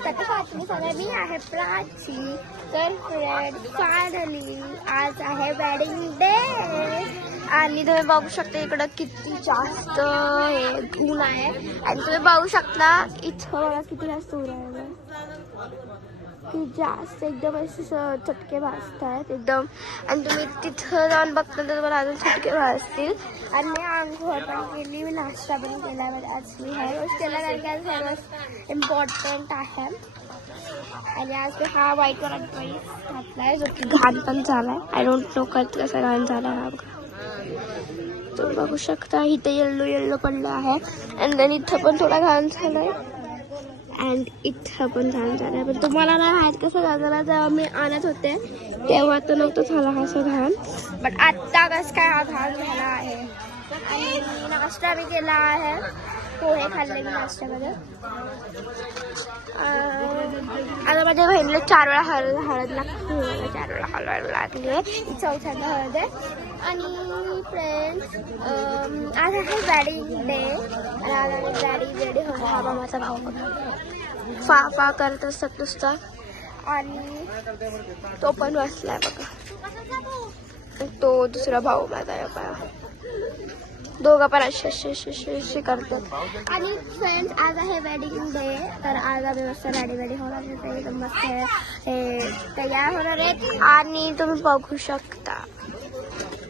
नमस्कार, कशा आहात तुम्ही सगळे? मी आहे प्राची. तर फ्रेंड, फायनली आज आहे वेडिंग डे आणि तुम्ही बघू शकता इकडं किती जास्त हे ऊन आहे आणि तुम्ही बघू शकता इथं किती जास्त ऊन आहे, की जास्त एकदम असे चटके भाजत आहेत एकदम. आणि तुम्ही तिथं जाऊन बघता तर तुम्हाला अजून चटके भाजतील. आणि मी आंघोळ पण केली, मी नाश्ता पण केला. आज मी हेअर वॉश केला कारण की आज हेअर वॉश इम्पॉर्टंट आहे. आणि आज मी हा व्हाईट कलर ड्रेस घातलाय जो की घाण पण झालाय. आय डोंट नो कसा घाण झाला हा बघा. तुम्ही बघू शकता इथे येल्लो येल्लो पडलं आहे. आणि देन इथं पण थोडा घाण झालाय अँड इथं पण घाण झालाय. पण तुम्हाला नाही माहीत कसं झालं, जेव्हा मी आणत होते तेव्हा तर नव्हतं झाला हा असं घाण, बट आत्ता कसं काय हा घाण झाला आहे. आणि नाश्ता मी केला आहे, पोहे खाल्ले मी नाश्त्यामध्ये. आता माझ्या बहिणीला 4 वेळा हळद लागते, 4 वेळा हळद लागली आहे, चौथ्यांदा हळद आहे. आणि फ्रेंड्स, आज आहे वेडिंग डे आणि आज आम्ही वेडी होणार. हा बा माझा भाऊ फा फा करत असतात नुसता आणि तो पण बसलाय बघा. तो दुसरा भाऊ माझा आहे बघा, दोघं पण अशी करतात. आणि फ्रेंड्स, आज आहे वेडिंग डे, तर आज आम्ही मस्त रेडी होणार आहे, एकदम मस्त हे तयार होणार आहेत. आणि तुम्ही बघू शकता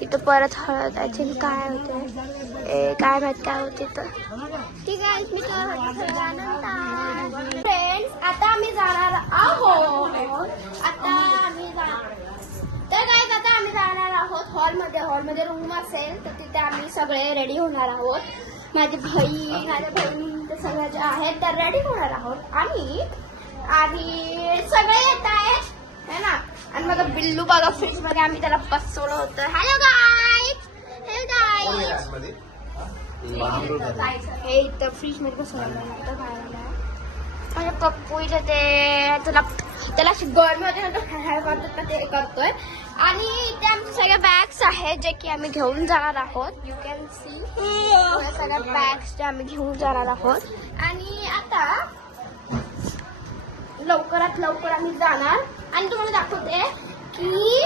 इथं परत हळद आय थिंक काय होते काय माहित काय होते. तर ठीक आहे, मी फ्रेंड्स आता आम्ही जाणार आहोत. आता आम्ही जाणार आहोत हॉलमध्ये रूम असेल तर तिथे आम्ही सगळे रेडी होणार आहोत. माझ्या बहीण ते सगळे जे आहेत त्या रेडी होणार आहोत. आणि सगळे येत आहेत है ना. आणि मग बिल्लू बघा फ्रीज मध्ये आम्ही त्याला बसवलं होतं. हॅलो गाईज, हे इथं फ्रीज मध्ये बसवलं होतं बाहेर. माझ्या पप्पू इथे त्याला अशी गरमी होते ना ते करतोय. आणि इथे आमचे सगळे बॅग्स आहेत जे की आम्ही घेऊन जाणार आहोत. यू कॅन सी सगळ्या बॅग्स जे आम्ही घेऊन जाणार आहोत. आणि आता लवकरात लवकर आम्ही जाणार आणि तुम्हाला दाखवते की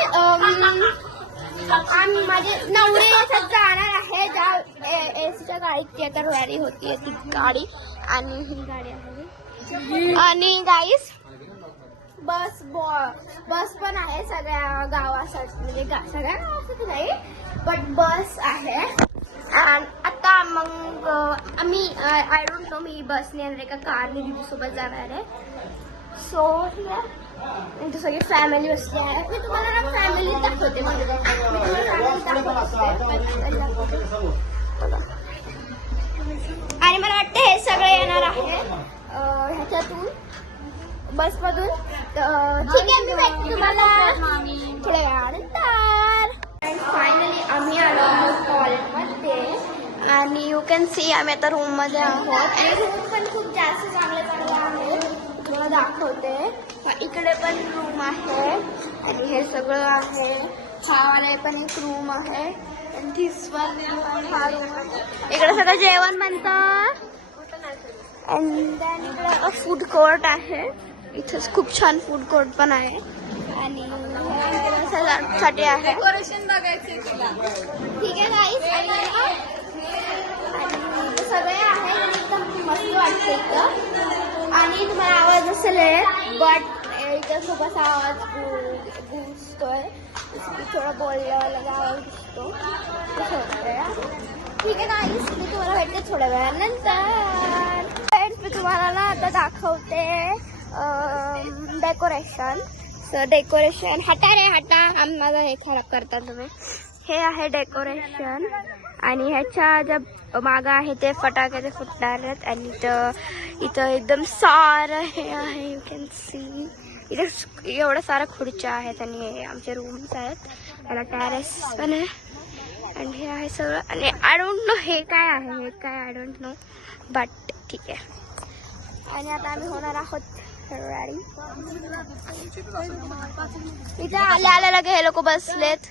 आम्ही माझे नवरे जाणार आहे ज्या एसीच्या गाडीत ती आता रेडी होतीये ती गाडी. आणि ही गाडी आहे. आणि गाईस बस पण आहे सगळ्या गावासाठी, म्हणजे सगळ्या गावासाठी नाही बट बस आहे. आणि आता मग आम्ही आय डोंट नो मी बसने येणार आहे का कारने दीदी सोबत जाणार आहे. सो इथे सगळी फॅमिली बसली आहे. मी तुम्हाला ना फॅमिली दाखवते. आणि मला वाटतं हे सगळे येणार आहे ह्याच्यातून बसमधून. ठीक आहे, मी भेटते तुम्हाला थोड्या वेळानंतर. फायनली आम्ही आलो आहोत हॉलमध्ये आणि यू कॅन सी आम्ही आता रूममध्ये आहोत. आणि रूम पण खूप जास्त चांगले आहे, तुम्हाला दाखवते. इकडे पण रूम आहे आणि हे सगळं आहे. खावाले पण एक रूम आहे आणि धिस वन हा रूम आहे. इकडे सगळं जेवण बनतं. अँड देन इकडे फूड कोर्ट आहे. इथेच खूप छान फूड कोर्ट पण आहे. आणि साठी आहे डेकोरेशन बघायचे तुला. ठीक आहे गाईस, आणि सगळे आहे एकदम मस्त वाटतं इथं. आणि तुम्हाला आवाज असेल बट इथं खूप असा आवाज गुंजतोय, थोडं बोलल्याला आवाज दिसतो. ठीक आहे गाईस, मी तुम्हाला भेटते थोड्या वेळानंतर. मी तुम्हाला ना आता दाखवते डेकोरेशन. डेकोरेशन हटा माझं हे खराब करता तुम्ही. हे आहे डेकोरेशन आणि ह्याच्या ज्या मागं आहे ते फटाके फुटणार आहेत. आणि इथं एकदम सारं हे आहे, यू कॅन सी. इथे एवढं सारं खुर्च्या आहेत आणि हे आमचे रूम्स आहेत. त्याला टेरेस पण आहे आणि हे आहे सगळं. आणि आय डोंट नो हे काय आहे, आय डोंट नो बट ठीक आहे. आणि आता आम्ही होणार आहोत रेडी. इथे आल्या लगे हे लोक बसलेत.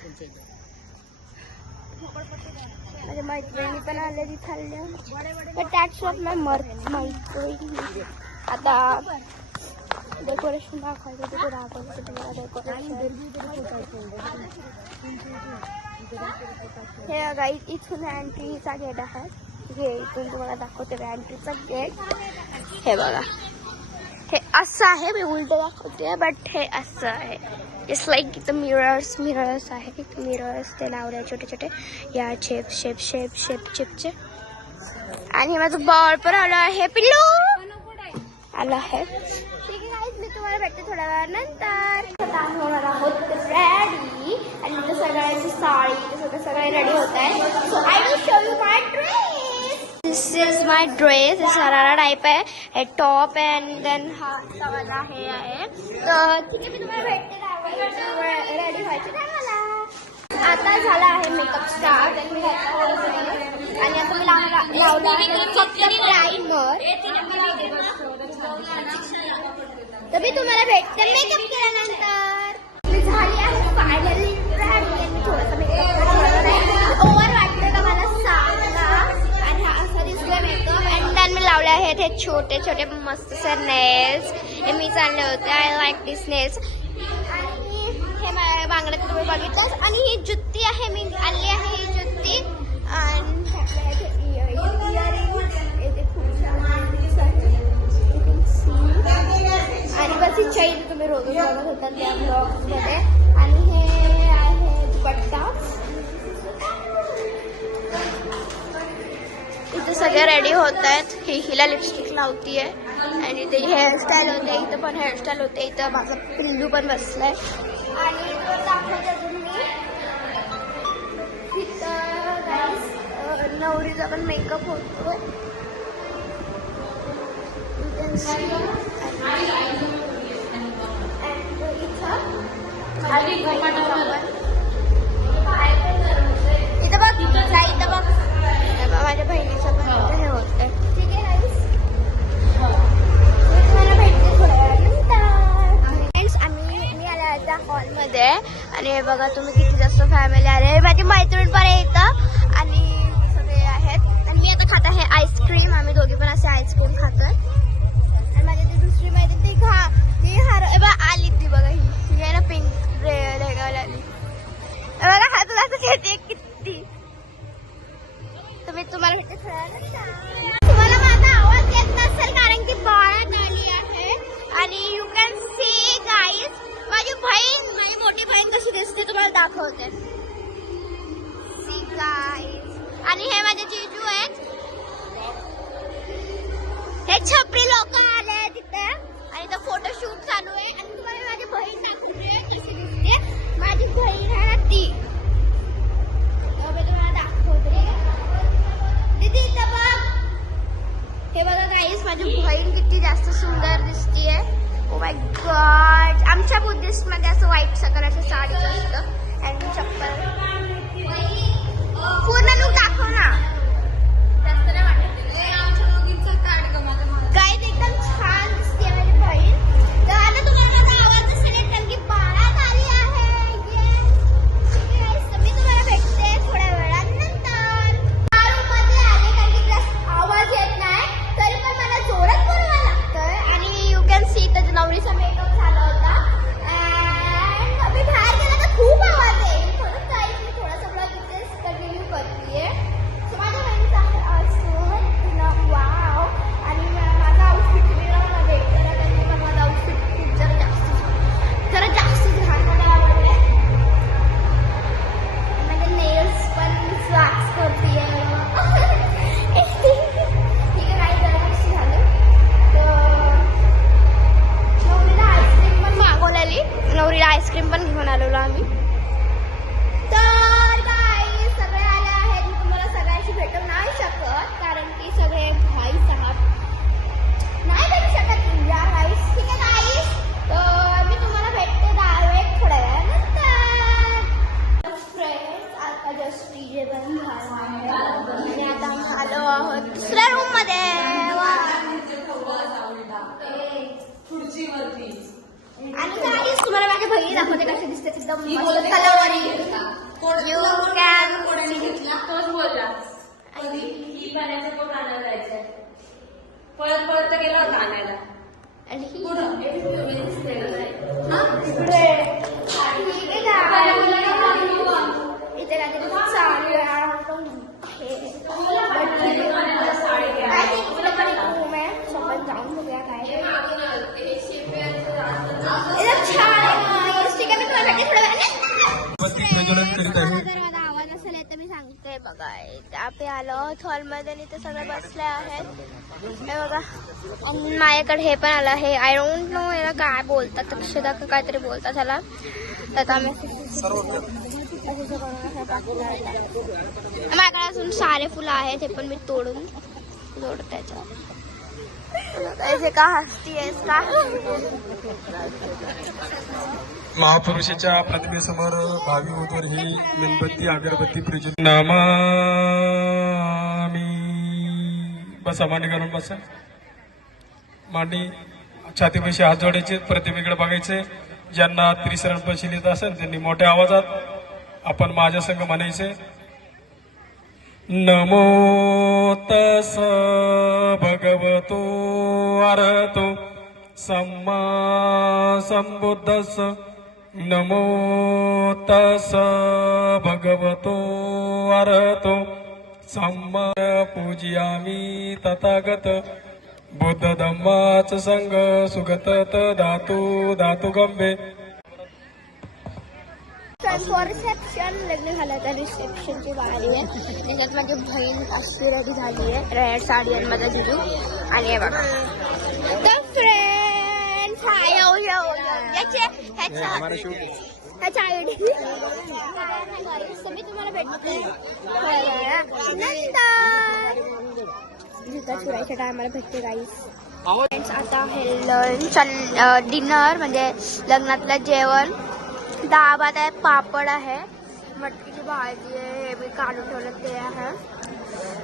माझ्या मैत्रिणी पण आले तिथल्या, बट दॅट्स नॉट माय मैत्रिणी. आता डेकोरेशन दाखवायचं तिथे दाखवायचं तुम्हाला डेकोरेशन. हे बघा इथून एंट्रीचा गेट आहे. इथून तुम्हाला दाखवते एंट्रीचा गेट. हे बघा हे असं आहे. मी उलट दाखवते बट हे असं आहे. इट्स लाईक इथं मिरर्स आहे. मिरर्स ते लावले छोटे छोटे या शेपचे. आणि माझं बॉल पण आलं आहे. पिल्लू आलं आहे. ठीक आहे गाईज, मी तुम्हाला भेटते थोड्या वेळानंतर. आता होणार आहोत रेडी आणि इथं सगळ्यांची साडी सगळे रेडी होत आहे. So I will show you my dress. This is my dress. Sharara type आहे. हे टॉप आहे आणि देन हा वाला हे आहे. तर ठीक आहे, मी तुम्हाला भेटते रेडी व्हायची नाही मला. आता झाला आहे मेकअप स्टार्ट आणि आता मी लावला फक्त प्रायमर. तर मी तुम्हाला भेटते मेकअप केल्यानंतर. मी झाली आहे फायनली रेडी. आणि थोडंसं मेकअप ओव्हर वाटतं का मला सांगा. आणि हा असा दिसतोय मेकअप. आणि देन मी लावले आहेत हे छोटे छोटे मस्त से नेल्स. हे मी चालले होते. I like this nails. आणि हे माझ्या बांगड्यात तुम्ही बघितलं. आणि ही जुत्ती आहे, मी आणली आहे ही जुत्ती. आणि आणि बस ही चैन तुम्ही रोज बघत होता त्या ब्लॉग्समध्ये. आणि हे आहे दुपट्टा. इथे सगळे रेडी होत आहेत. हिला लिपस्टिक लावतीये आणि ते हेअरस्टाईल होते. इथं पण हेअरस्टाईल होते. इथं माझा पिल्लू पण बसलाय. आणि दाखवते अजून मी इथं नवरीचा पण मेकअप होतो. इथं बघ माझ्या बहिणीचं पण हे होतंय. ठीक आहे गाईस, तुम्हाला भेटते थोड्या वेळानंतर. फ्रेंड्स, मी आले आता हॉलमध्ये. आणि हे बघा तुम्ही किती जास्त फॅमिली आले. माझी मैत्रीण पण येतं आणि सगळे आहेत. आणि मी आता खात आहे आईस्क्रीम. आम्ही दोघी पण असे आईस्क्रीम खातोय. आणि माझी ती दुसरी मैत्रीण ती आली ती बघा. ही आहे ना पिंक रेगावली. बघा हात असं खेळते किती. तुम्ही तुम्हाला भेटते तुम्हाला माझा आवाज येत नसेल कारण की बाळात आली आहे. आणि यू कॅन सी गाईज माझी मोठी बहीण कशी दिसते तुम्हाला दाखवते. See guys. आणि हे माझे जीजू आहेत. हे छपरी लोक आले तिथे आणि तो फोटोशूट चालू आहे. आणि तुम्हाला माझी बहीण दाखवते कशी दिसते. माझी बहीण आहे ना ती. मी तुम्हाला दाखवते. दीदी इथं बघ. हे बघा गाईस माझी बहीण किती जास्त सुंदर दिसतीये. Oh my God. आमच्या बुद्धिस्ट मध्ये असं व्हाईट कलरचं साडीच असतं. आणि चप्पल पूर्ण लुक दाखव ना. जास्त नाही वाटत. गाईस एकदम छान दिसते माझी बहीण. तर आता तुम्हाला माझा आवाज असेल कारण की बाळात आली आहे. मी तुम्हाला भेटते थोड्या वेळानंतर. मध्ये आले कारण की आवाज येत नाही तरी पण मला जोरात बोलावं लागतं. आणि यू कॅन सी त्याच्या नवरीचा मेकअप झाला होता. आणि मी बाहेर गेला तर खूप आवाज आहे. मी थोडासा ब्लॉग इथेच कंटिन्यू करतेय. माझ्या बहिणीचा असून वाव. आणि माझा आउटफिट मला भेटतं ना त्यांनी पण माझा आउटफिट खूप जरा जास्त छान मला आवडले. माझे नेल्स पण वॅक्स करतेय. ठीक आहे काही जरा कशी झालं. तर नवरीला आईस्क्रीम पण मागवलेली. नवरीला आईस्क्रीम पण घेऊन आलेलो आम्ही. तर काही सगळे आले आहेत. मी तुम्हाला सगळ्यांशी भेटू नाही शकत कारण की सगळे भाई साहेब नाही भेटू शकत. या गाईस. ठीक आहे गाईस. तर मी तुम्हाला भेटते थोड्या वेळानंतर. फ्रेंड्स, आता जस्ट डीजे पण झाला आहे. आणि आता आम्ही आलो आहोत दुसऱ्या रूम मध्ये. आणि गाईस तुम्हाला माझ्या बहिणी दाखवते कशी दिसते. एकदम मस्त कलरवाली. यू कॅन तोच बोलला. ही पाण्याचं कोण आणायला जायचंय. पळत गेला होता आणायला. आणि इथे काहीतरी चालू आहे सोबत जाऊन बघूया काय छान आवाज असेल तर मी सांगते बघा. आपण आलो हॉलमध्ये आणि ते सगळे बसले आहेत हे बघा. माझ्याकडे हे पण आलं आहे. आय डोंट नो याला काय बोलतात अक्षदा का काहीतरी बोलतात त्याला. तर आम्ही माझ्याकडे अजून सारे फुलं आहेत हे पण मी तोडून त्याच्यावर का हसतीयस का. महापुरुषाच्या प्रतिमेसमोर भावी वधूवर ही मेणबत्ती अगरबत्ती प्रज्वलित नामामी. बसा मांडी घालून बसा. मांडी छातीपाशी हात जोडायचे प्रतिमेकडे बघायचे. ज्यांना त्रिशरण पशील येत असेल त्यांनी मोठ्या आवाजात आपण माझ्या संग म्हणायचे नमो तस भगवतो अरहतो सम्मा संबुद्धस्स. नमो तस भगवतो अरहतो सम्मा पूजयामि तथागत बुद्ध धम्माच संग सुगत धातु धातु गंभे. रिसेप्शन लग्न झालं तर रिसेप्शनची वारी आहे. त्याच्यात माझी बहीण अस्थिरती झाली आहे रेड साडी आणि माझा दिदी. आणि हे बघा तर फ्रेंड्स ह्याच्या आयडी मी तुम्हाला भेटते नंतर जुता चुरायच्या टायमाला भेटते गाईस. आता हे लंच डिनर म्हणजे लग्नातलं जेवण. डाळ भात आहे पापड आहे मटकीची भाजी आहे हे मी काढून ठेवलं ते आहे.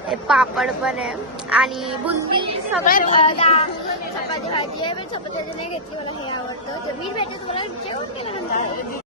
हे पापड पण आहे आणि बुंदी सगळे चपाती भाजी आहे. पण चपाती भाजी नाही घेतली मला हे आवडतं. तर मी भेटते तुम्हाला जेवण केल्यानंतर.